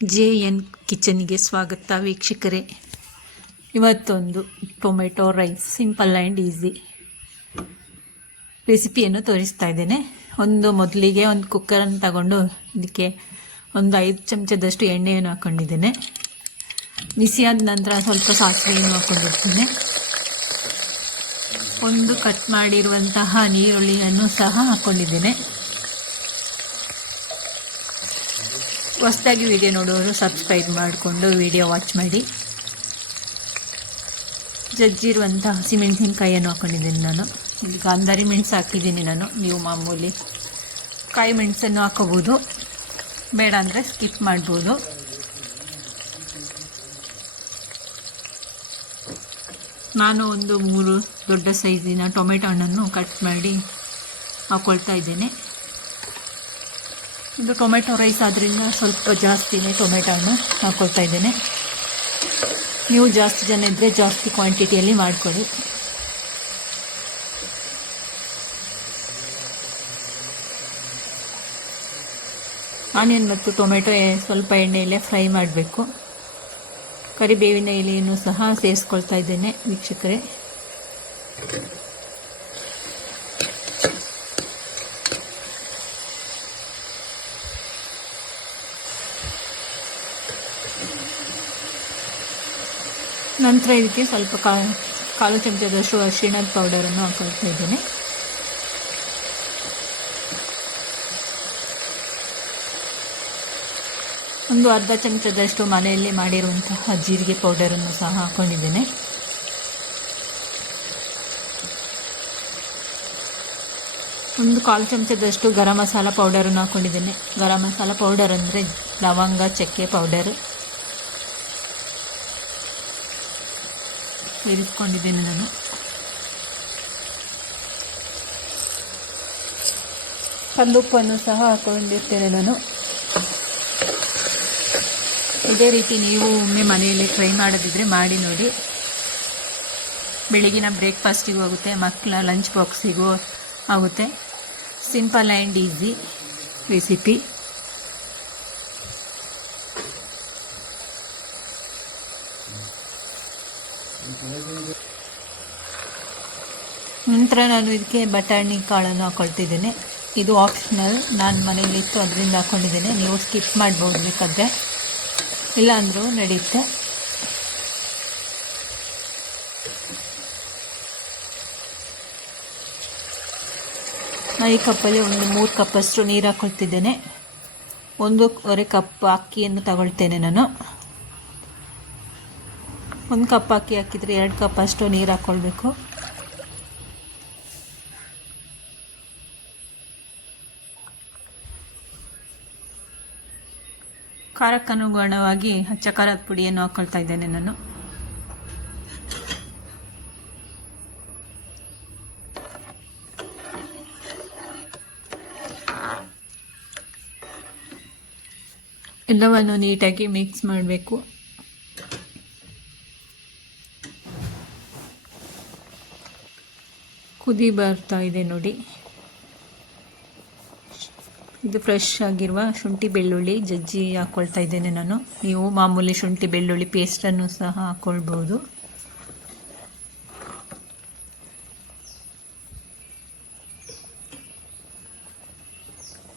JN ಕಿಚನ್ಗೆ ಸ್ವಾಗತ ವೀಕ್ಷಕರೇ. ಇವತ್ತೊಂದು tomato rice simple and easy ರೆಸಿಪಿಯನ್ನು ತೋರಿಸ್ತಾ ಇದ್ದೇನೆ. ಮೊದಲಿಗೆ ಒಂದು ಕುಕ್ಕರನ್ನು ತಗೊಂಡು ಇದಕ್ಕೆ ಒಂದು 5 ಚಮಚದಷ್ಟು ಎಣ್ಣೆಯನ್ನು ಹಾಕ್ಕೊಂಡಿದ್ದೇನೆ. ಬಿಸಿಯಾದ ನಂತರ ಸ್ವಲ್ಪ ಸಾಸಿವೆಯನ್ನು ಹಾಕ್ಕೊಂಡಿರ್ತೇನೆ. ಒಂದು ಕಟ್ ಮಾಡಿರುವಂತಹ ಈರುಳ್ಳಿಯನ್ನು ಸಹ ಹಾಕ್ಕೊಂಡಿದ್ದೇನೆ. ಹೊಸದಾಗಿ ವಿಡಿಯೋ ನೋಡೋರು ಸಬ್ಸ್ಕ್ರೈಬ್ ಮಾಡಿಕೊಂಡು ವಿಡಿಯೋ ವಾಚ್ ಮಾಡಿ. ಜಜ್ಜಿರುವಂತಹ ಹಸಿಮೆಣಸಿನಕಾಯಿಯನ್ನು ಹಾಕ್ಕೊಂಡಿದ್ದೀನಿ ನಾನು. ಇಲ್ಲಿ ಗಾಂಧಾರಿ ಮೆಣಸು ಹಾಕಿದ್ದೀನಿ ನಾನು. ನೀವು ಮಾಮೂಲಿ ಕಾಯಿ ಮೆಣಸನ್ನು ಹಾಕೋಬೋದು, ಬೇಡ ಅಂದರೆ ಸ್ಕಿಪ್ ಮಾಡ್ಬೋದು. ನಾನು ಒಂದು 3 ದೊಡ್ಡ ಸೈಜಿನ ಟೊಮೆಟೊ ಹಣ್ಣನ್ನು ಕಟ್ ಮಾಡಿ ಹಾಕ್ಕೊಳ್ತಾ ಇದ್ದೇನೆ. ಇದು ಟೊಮೆಟೊ ರೈಸ್ ಆದ್ದರಿಂದ ಸ್ವಲ್ಪ ಜಾಸ್ತಿನೇ ಟೊಮೆಟೊ ಹಣ್ಣು ಹಾಕ್ಕೊಳ್ತಾ ಇದ್ದೇನೆ. ನೀವು ಜಾಸ್ತಿ ಜನ ಇದ್ದರೆ ಜಾಸ್ತಿ ಕ್ವಾಂಟಿಟಿಯಲ್ಲಿ ಮಾಡಿಕೊಳ್ಳಿ. ಆನಿಯನ್ ಮತ್ತು ಟೊಮೆಟೊ ಸ್ವಲ್ಪ ಎಣ್ಣೆಯಲ್ಲೇ ಫ್ರೈ ಮಾಡಬೇಕು. ಕರಿಬೇವಿನ ಎಲೆಯನ್ನು ಸಹ ಸೇರಿಸ್ಕೊಳ್ತಾ ಇದ್ದೇನೆ ವೀಕ್ಷಕರೇ. ನಂತರ ಇದಕ್ಕೆ ಸ್ವಲ್ಪ ಕಾಲು ಚಮಚದಷ್ಟು ಅರಿಶಿಣದ ಪೌಡರನ್ನು ಹಾಕೊಳ್ತಾ ಇದ್ದೇನೆ. ಒಂದು ಅರ್ಧ ಚಮಚದಷ್ಟು ಮನೆಯಲ್ಲೇ ಮಾಡಿರುವಂತಹ ಜೀರಿಗೆ ಪೌಡರನ್ನು ಸಹ ಹಾಕ್ಕೊಂಡಿದ್ದೇನೆ. ಒಂದು ಕಾಲು ಚಮಚದಷ್ಟು ಗರಂ ಮಸಾಲ ಪೌಡರನ್ನು ಹಾಕ್ಕೊಂಡಿದ್ದೇನೆ. ಗರಂ ಮಸಾಲ ಪೌಡರ್ ಅಂದರೆ ಲವಂಗ, ಚಕ್ಕೆ ಪೌಡರ್ ಸೇರಿಸ್ಕೊಂಡಿದ್ದೇನೆ ನಾನು. ಕಲ್ಲುಪ್ಪನ್ನು ಸಹ ಹಾಕೊಂಡಿರ್ತೇನೆ ನಾನು. ಇದೇ ರೀತಿ ನೀವು ಒಮ್ಮೆ ಮನೆಯಲ್ಲಿ ಟ್ರೈ ಮಾಡೋದಿದ್ರೆ ಮಾಡಿ ನೋಡಿ. ಬೆಳಗಿನ ಬ್ರೇಕ್ಫಾಸ್ಟಿಗೂ ಆಗುತ್ತೆ, ಮಕ್ಕಳ ಲಂಚ್ ಬಾಕ್ಸಿಗೂ ಆಗುತ್ತೆ. Simple and easy recipe. ನಂತರ ನಾನು ಇದಕ್ಕೆ ಬಟಾಣಿ ಕಾಳನ್ನು ಹಾಕ್ಕೊಳ್ತಿದ್ದೇನೆ. ಇದು ಆಪ್ಷನಲ್, ನಾನು ಮನೆಯಲ್ಲಿತ್ತು ಅದರಿಂದ ಹಾಕ್ಕೊಂಡಿದ್ದೇನೆ. ನೀವು ಸ್ಕಿಪ್ ಮಾಡ್ಬೋದು ಬೇಕಾದರೆ, ಇಲ್ಲ ಅಂದರೂ ನಡೆಯುತ್ತೆ. ಈ ಕಪ್ಪಲ್ಲಿ ಒಂದು 3 ಕಪ್ಪಷ್ಟು ನೀರು ಹಾಕ್ಕೊಳ್ತಿದ್ದೇನೆ. 1.25 ಕಪ್ ಅಕ್ಕಿಯನ್ನು ತಗೊಳ್ತೇನೆ ನಾನು. 1 ಕಪ್ ಅಕ್ಕಿ ಹಾಕಿದರೆ 2 ಕಪ್ಪಷ್ಟು ನೀರು ಹಾಕ್ಕೊಳ್ಬೇಕು. ಖಾರಕ್ಕನುಗುಣವಾಗಿ ಅಚ್ಚ ಖಾರದ ಪುಡಿಯನ್ನು ಹಾಕ್ಕೊಳ್ತಾ ಇದ್ದೇನೆ ನಾನು. ಎಲ್ಲವನ್ನು ನೀಟಾಗಿ ಮಿಕ್ಸ್ ಮಾಡಬೇಕು. ಕುದಿ ಬರ್ತಾ ಇದೆ ನೋಡಿ. ಇದು ಫ್ರೆಶ್ ಆಗಿರುವ ಶುಂಠಿ ಬೆಳ್ಳುಳ್ಳಿ ಜಜ್ಜಿ ಹಾಕ್ಕೊಳ್ತಾ ಇದ್ದೇನೆ ನಾನು. ನೀವು ಮಾಮೂಲಿ ಶುಂಠಿ ಬೆಳ್ಳುಳ್ಳಿ ಪೇಸ್ಟನ್ನು ಸಹ ಹಾಕ್ಕೊಳ್ಬೋದು.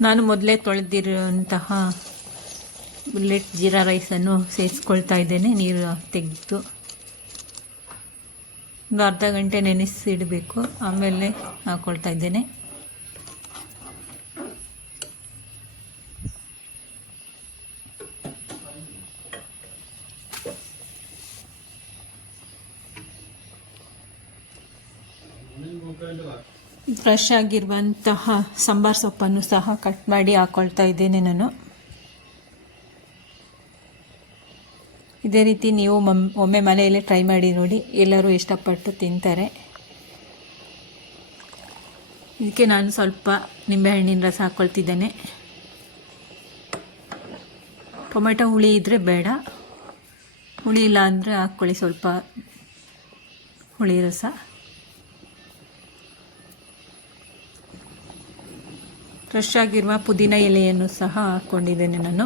ನಾನು ಮೊದಲೇ ತೊಳೆದಿರುವಂತಹ ಬುಲೆಟ್ ಜೀರಾ ರೈಸನ್ನು ಸೇರಿಸ್ಕೊಳ್ತಾ ಇದ್ದೇನೆ. ನೀರು ತೆಗೆದು ಒಂದು ಅರ್ಧ ಗಂಟೆ ನೆನೆಸಿಡಬೇಕು, ಆಮೇಲೆ ಹಾಕ್ಕೊಳ್ತಾ ಇದ್ದೇನೆ. ಫ್ರೆಶ್ ಆಗಿರುವಂತಹ ಸಾಂಬಾರ್ ಸೊಪ್ಪನ್ನು ಸಹ ಕಟ್ ಮಾಡಿ ಹಾಕ್ಕೊಳ್ತಾ ಇದ್ದೇನೆ ನಾನು. ಇದೇ ರೀತಿ ನೀವು ಒಮ್ಮೆ ಮನೆಯಲ್ಲೇ ಟ್ರೈ ಮಾಡಿ ನೋಡಿ, ಎಲ್ಲರೂ ಇಷ್ಟಪಟ್ಟು ತಿಂತಾರೆ. ಇದಕ್ಕೆ ನಾನು ಸ್ವಲ್ಪ ನಿಂಬೆಹಣ್ಣಿನ ರಸ ಹಾಕ್ಕೊಳ್ತಿದ್ದೇನೆ. ಟೊಮೆಟೊ ಹುಳಿ ಇದ್ದರೆ ಬೇಡ, ಹುಳಿ ಇಲ್ಲ ಅಂದರೆ ಹಾಕ್ಕೊಳ್ಳಿ ಸ್ವಲ್ಪ ಹುಳಿ ರಸ. ಫ್ರೆಶ್ ಆಗಿರುವ ಪುದೀನ ಎಲೆಯನ್ನು ಸಹ ಹಾಕ್ಕೊಂಡಿದ್ದೇನೆ ನಾನು.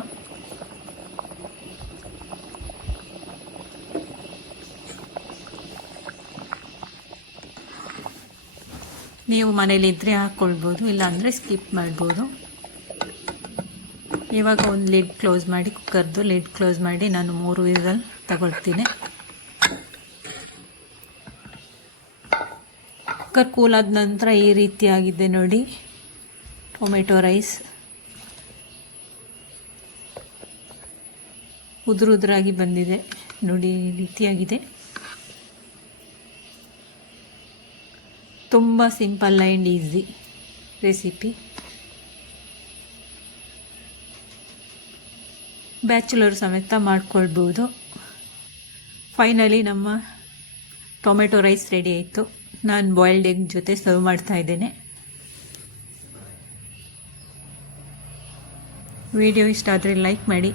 ನೀವು ಮನೇಲಿದ್ದರೆ ಹಾಕ್ಕೊಳ್ಬೋದು, ಇಲ್ಲಾಂದರೆ ಸ್ಕಿಪ್ ಮಾಡ್ಬೋದು. ಇವಾಗ ಒಂದು ಲಿಡ್ ಕ್ಲೋಸ್ ಮಾಡಿ, ಕುಕ್ಕರ್ದು ಲಿಡ್ ಕ್ಲೋಸ್ ಮಾಡಿ ನಾನು 3 ವಿಸಲ್ ತಗೊಳ್ತೀನಿ. ಕುಕ್ಕರ್ ಕೂಲಾದ ನಂತರ ಈ ರೀತಿ ಆಗಿದೆ ನೋಡಿ ಟೊಮೆಟೊ ರೈಸ್. ಉದುರಾಗಿ ಬಂದಿದೆ ನೋಡಿ, ಈ ರೀತಿಯಾಗಿದೆ. ತುಂಬ simple and easy recipe. Bachelor ಸಮೇತ ಮಾಡ್ಕೊಳ್ಬೋದು. ಫೈನಲಿ ನಮ್ಮ ಟೊಮೆಟೊ ರೈಸ್ ರೆಡಿ ಆಯಿತು. ನಾನು ಬಾಯ್ಲ್ಡ್ ಎಗ್ ಜೊತೆ ಸರ್ವ್ ಮಾಡ್ತಾ ಇದ್ದೇನೆ. ವಿಡಿಯೋ ಇಷ್ಟ ಆದರೆ ಲೈಕ್ ಮಾಡಿ.